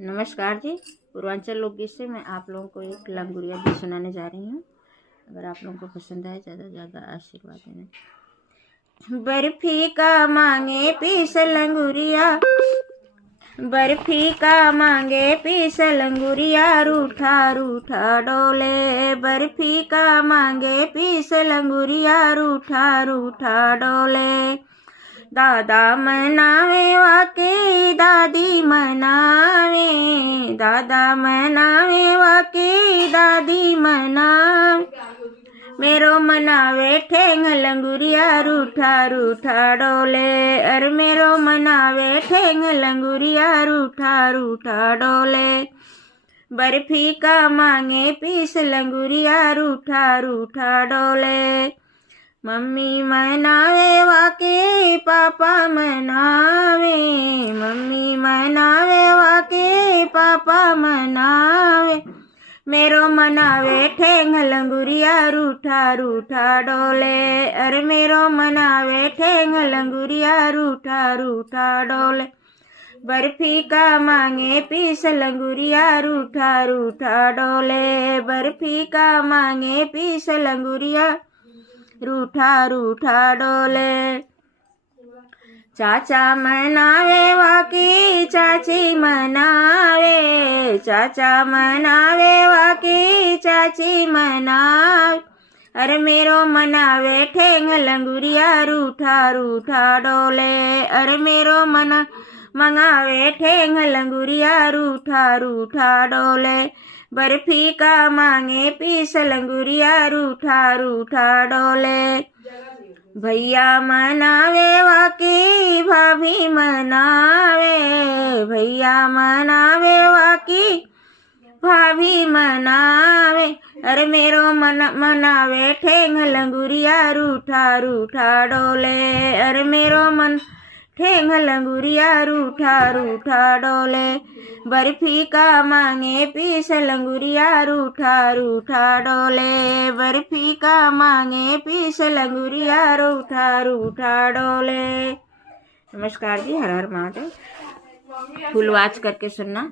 नमस्कार जी, पूर्वांचल लोकगीत से मैं आप लोगों को एक लंगुरिया गीत सुनाने जा रही हूँ। अगर आप लोगों को पसंद आए ज़्यादा से ज़्यादा आशीर्वाद देना। बर्फी का मांगे पीस लंगुरिया, बर्फी का मांगे पीस लंगुरिया, रूठा रूठा डोले। बर्फी का मांगे पीस लंगुरिया, रूठा रूठा डोले। दादा मनावे वाके दादी मनावे, दादा मनावे वाके दादी मनावे। मेरो मनावे ठेंग लंगुरिया, रूठा रूठा डोले। अरे मेरो मनावे ठेंग लंगुरिया, रूठा रूठा डोले। बर्फी का मांगे पीस लंगुरिया, रूठा रूठा डोले। मम्मी मनावे वाके पापा मनावे, मम्मी मनावे वाके पापा मनावे। मेरो मनावे ठेंग लंगुरिया, रूठा रूठा डोले। अरे मेरो मनावे ठेंग लंगुरिया, रूठा रूठा डोले। बर्फी का मांगे पीस लंगुरिया, रूठा रूठा डोले। बर्फी का मांगे पीस लंगुरिया, रूठा रूठा डोले। चाचा मनावे वाकी चाची मनावे, चाचा मनावे वाकी चाची मनावे। अरे मेरो मनावे ठेंग लंगुरिया, रूठा रूठा डोले। अरे मेरो मना मंगावे ठेंग लंगुरिया, रूठा रूठा डोले। बर्फी का मांगे पीस लंगुरिया, रूठा रूठा डोले। भैया मनावे वाकी भाभी मनावे, भैया मनावे वाकी भाभी मनावे। अरे मेरो मनावे ठेंग लंगुरिया, रूठा रूठा डोले। अरे मेरो मन ठेंग लंगुरिया, रूठा रूठा डोले। बर्फी का मांगे पीस लंगुरिया, रूठा रूठा डोले। बर्फी का मांगे पीस लंगुरिया, रूठा रूठा डोले। नमस्कार जी, हर हर महादेव। फुल वाच करके सुनना।